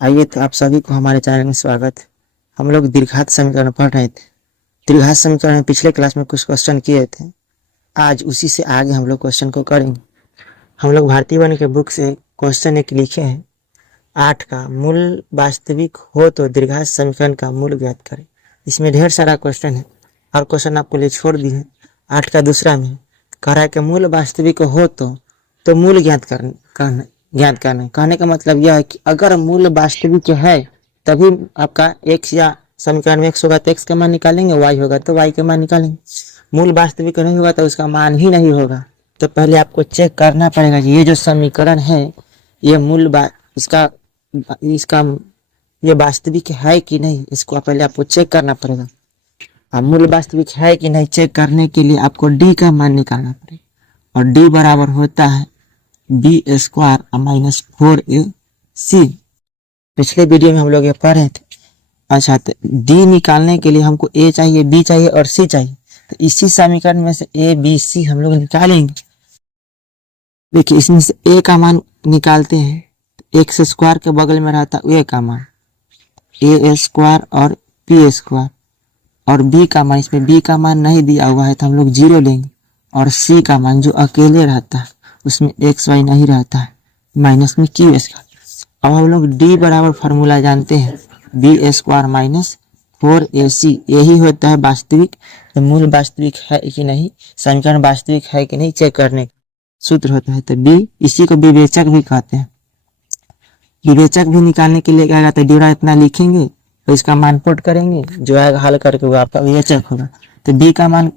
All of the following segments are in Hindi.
आइए तो आप सभी को हमारे चैनल में स्वागत है। हम लोग द्विघात समीकरण पढ़ रहे थे। द्विघात समीकरण में पिछले क्लास में कुछ क्वेश्चन किए थे। आज उसी से आगे हम लोग क्वेश्चन को करेंगे। हम लोग भारतीय वन के बुक से क्वेश्चन एक लिखे हैं, 8 का मूल वास्तविक हो तो द्विघात समीकरण का मूल ज्ञात करें। इसमें ढेर सारा क्वेश्चन है और क्वेश्चन आपको लिए छोड़ दिए हैं। 8 का दूसरा में कह रहा है कि मूल वास्तविक हो तो मूल ज्ञात करना कहने का मतलब यह है कि अगर मूल वास्तविक है तभी आपका x या समीकरण में x होगा तो x का मान निकालेंगे, y होगा तो y का मान निकालेंगे। मूल वास्तविक नहीं होगा तो उसका मान ही नहीं होगा। तो पहले आपको चेक करना पड़ेगा कि ये जो समीकरण है ये इसका ये वास्तविक है कि नहीं, इसको पहले आपको चेक करना पड़ेगा। अब मूल वास्तविक है कि नहीं चेक करने के लिए आपको d का मान निकालना पड़ेगा और d बराबर होता है b² माइनस 4ac। पिछले वीडियो में हम लोग ये पढ़ रहे थे। अच्छा, तो d निकालने के लिए हमको a चाहिए, b चाहिए और c चाहिए। तो इसी समीकरण में से a b c हम लोग निकालेंगे। देखिए इसमें से a का मान निकालते हैं, x² के बगल में रहता है a का मान a² और p² और b का मान, इसमें b का मान नहीं दिया हुआ है तो हम लोग 0 लेंगे और c का मान जो अकेले रहता है उसमें x y नहीं रहता है माइनस में q²। अब हम लोग d बराबर फार्मूला जानते हैं b² माइनस 4ac, यही होता है वास्तविक। तो मूल वास्तविक है कि नहीं, समीकरण वास्तविक है कि नहीं चेक करने का सूत्र होता है। तो b, इसी को विवेचक भी कहते हैं। विवेचक भी निकालने के लिए क्या कहते हैं, ड्यूरा इतना लिखेंगे तो इसका मान पुट करेंगे, जो आएगा हल करके वो आपका विवेचक होगा। तो b का मान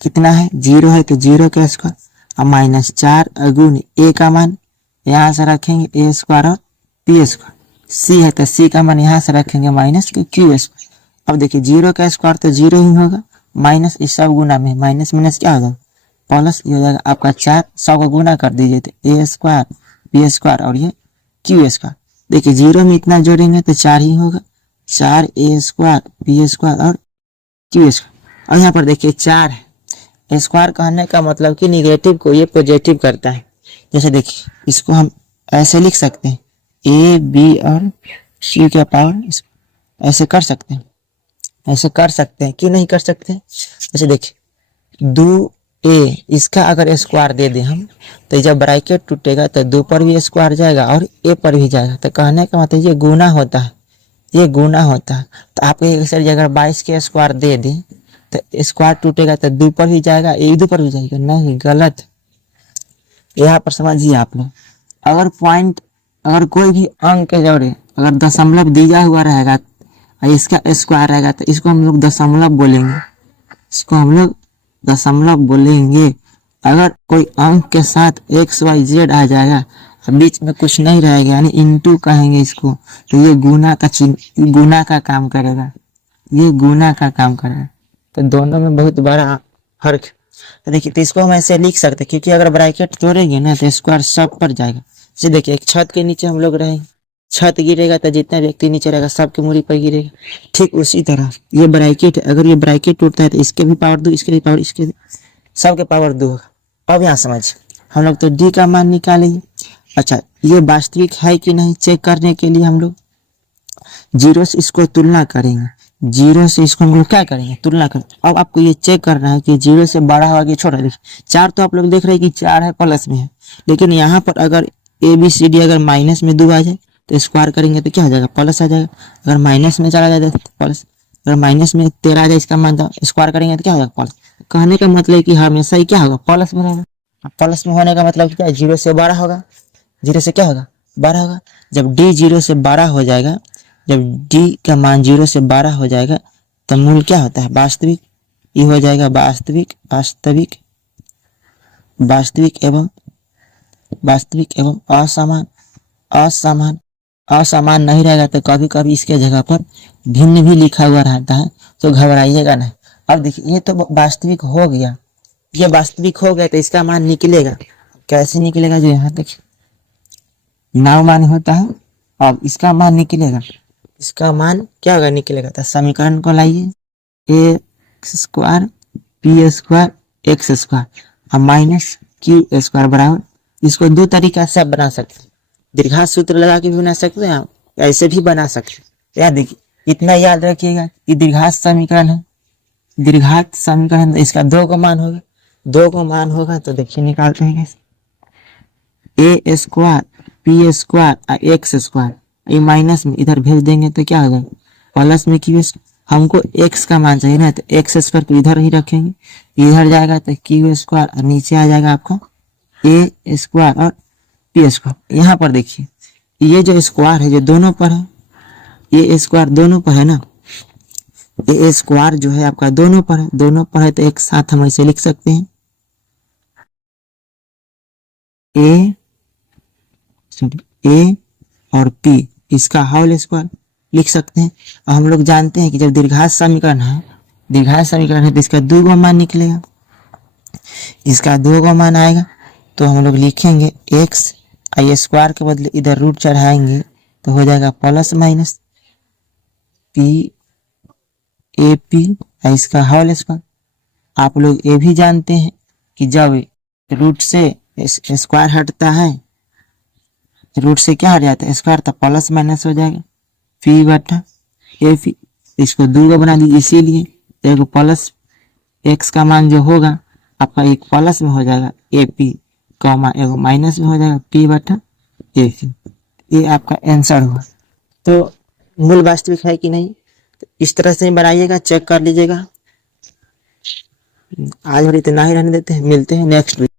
कितना है, 0 है तो 0 का स्क्वायर और माइनस 4 अगुण a का मान यहाँ से रखेंगे a² और p²। c है तो c का मान यहाँ से रखेंगे माइनस के q²। अब देखिए 0 का स्क्वायर तो 0 ही होगा, माइनस इस सब गुना में माइनस माइनस क्या होगा प्लस, ये हो जाएगा आपका 4। 100 को गुना कर दीजिए तो a² p² और ये q²। देखिए 0 में इतना जोड़ेंगे तो 4 ही होगा, 4a² p² और q²। और यहाँ पर देखिए 4 है, स्क्वायर कहने का मतलब कि निगेटिव को ये पॉजिटिव करता है। जैसे देखिए इसको हम ऐसे लिख सकते हैं a b और c का पावर, ऐसे कर सकते हैं, ऐसे कर सकते हैं कि नहीं कर सकते। जैसे देखिए 2a, इसका अगर स्क्वायर दे दें हम तो जब ब्रैकेट टूटेगा तो 2 पर भी स्क्वायर जाएगा और a पर भी जाएगा। तो कहने का मतलब ये गुना होता है, ये गुना होता है। तो आप अगर 22 के स्क्वायर दे दें तो स्क्वायर टूटेगा तो 2 पर भी जाएगा, 1 2 पर भी जाएगा, नहीं गलत। यहाँ पर समझिए आप लोग, अगर कोई भी अंक के जोड़े अगर दशमलव दिया हुआ रहेगा और इसका स्क्वायर रहेगा तो इसको हम लोग दशमलव बोलेंगे, इसको हम लोग दशमलव बोलेंगे। अगर कोई अंक के साथ x y z आ जाएगा बीच में कुछ नहीं रहेगा यानी इनटू कहेंगे इसको, तो ये गुना का काम करेगा, ये गुना का काम करेगा। तो दोनों में बहुत बड़ा फर्क। तो देखिए तो इसको हम ऐसे लिख सकते हैं क्योंकि अगर ब्रैकेट तोड़ेंगे ना तो स्क्वायर सब पर जाएगा। जैसे देखिए एक छत के नीचे हम लोग रहेंगे, छत गिरेगा तो जितना व्यक्ति नीचे रहेगा सबके मूरी पर गिरेगा। ठीक उसी तरह ये ब्रैकेट है, अगर ये ब्रैकेट टूटता है तो इसके भी पावर 2, इसके भी पावर, इसके सबके पावर 2 होगा। अब यहाँ समझिए हम लोग तो d का मान निकालेंगे। अच्छा, ये वास्तविक है कि नहीं चेक करने के लिए हम लोग 0 से इसको तुलना करेंगे, 0 से इसको हम लोग क्या करेंगे तुलना करेंगे। अब आपको ये चेक करना है कि 0 से बड़ा होगा कि छोटा। देखिए 4 तो आप लोग देख रहे हैं कि 4 है प्लस में है, लेकिन यहाँ पर अगर a b c d अगर माइनस में 2 आ जाए तो स्क्वायर करेंगे तो क्या आ जाएगा प्लस आ जाएगा। अगर माइनस में चला जाए तो प्लस, अगर माइनस में 13 आ जाए इसका मान स्क्वायर करेंगे तो क्या होगा प्लस। कहने का मतलब कि हमेशा ही क्या होगा प्लस में रहेगा। प्लस में होने का मतलब क्या है, 0 से बड़ा होगा, 0 से क्या होगा बड़ा होगा। जब d 0 से बड़ा हो जाएगा, जब d का मान 0 से बड़ा हो जाएगा तो मूल क्या होता है वास्तविक। ये हो जाएगा वास्तविक, वास्तविक, वास्तविक एवं असमान। असमान, असमान नहीं रहेगा तो कभी कभी इसके जगह पर भिन्न भी लिखा हुआ रहता है, तो घबराइएगा नहीं। अब देखिए ये तो वास्तविक हो गया, ये वास्तविक हो गया तो इसका मान निकलेगा। कैसे निकलेगा, जो यहाँ तक नाव मान होता है, अब इसका मान निकलेगा, इसका मान क्या होगा निकलेगा। तो समीकरण को लाइए a² p² x² और माइनस q² बराबर, इसको 2 तरीका से आप बना सकते हैं। दीर्घात सूत्र लगा के भी बना सकते हैं आप, ऐसे भी बना सकते। याद देखिए, इतना याद रखिएगा कि द्विघात समीकरण है, द्विघात समीकरण, इसका 2 का मान होगा, 2 का मान होगा तो देखिए निकालते हैं कैसे, A square P square X square, ये माइनस में इधर भेज देंगे तो क्या होगा, प्लस में क्यू, हमको एक्स का मान चाहिए ना, तो एक्स स्क्वायर को इधर ही रखेंगे, इधर जाएगा तो क्यू स्क्वायर और नीचे आ जाएगा आपका ए स्क्वायर और पी स्क्वायर। यहाँ पर देखिए ये जो स्क्वायर है जो दोनों पर है, ये स्क्वायर दोनों पर है ना, ये स्क्वायर जो है आपका दोनों पर है, दोनों पर है तो एक साथ हम इसे लिख सकते हैं ए और पी, इसका होल स्क्वायर लिख सकते हैं। और हम लोग जानते हैं कि जब द्विघात समीकरण है, द्विघात समीकरण है तो इसका 2 का मान निकलेगा, इसका 2 का मान आएगा तो हम लोग लिखेंगे एक्स, आई स्क्वायर के बदले इधर रूट चढ़ाएंगे तो हो जाएगा plus minus P A P, इसका होल स्क्वायर। आप लोग ये भी जानते हैं कि जब रूट से स्क्वायर हटता है, रूट से क्या हट जाता है स्क्वायर, तो प्लस माइनस हो जाएगा पी बटा ए पी, इसको 2 का बना दीजिए, इसीलिए देखो प्लस एक्स का मान जो होगा आपका एक प्लस में हो जाएगा ए पी कॉमा, एक माइनस में हो जाएगा पी बटा ए पी। ये आपका आंसर हुआ। तो मूल वास्तविक है कि नहीं, तो इस तरह से बनाइएगा, चेक कर लीजिएगा। आज और इतना ही रहने देते हैं, मिलते हैं नेक्स्ट वीक।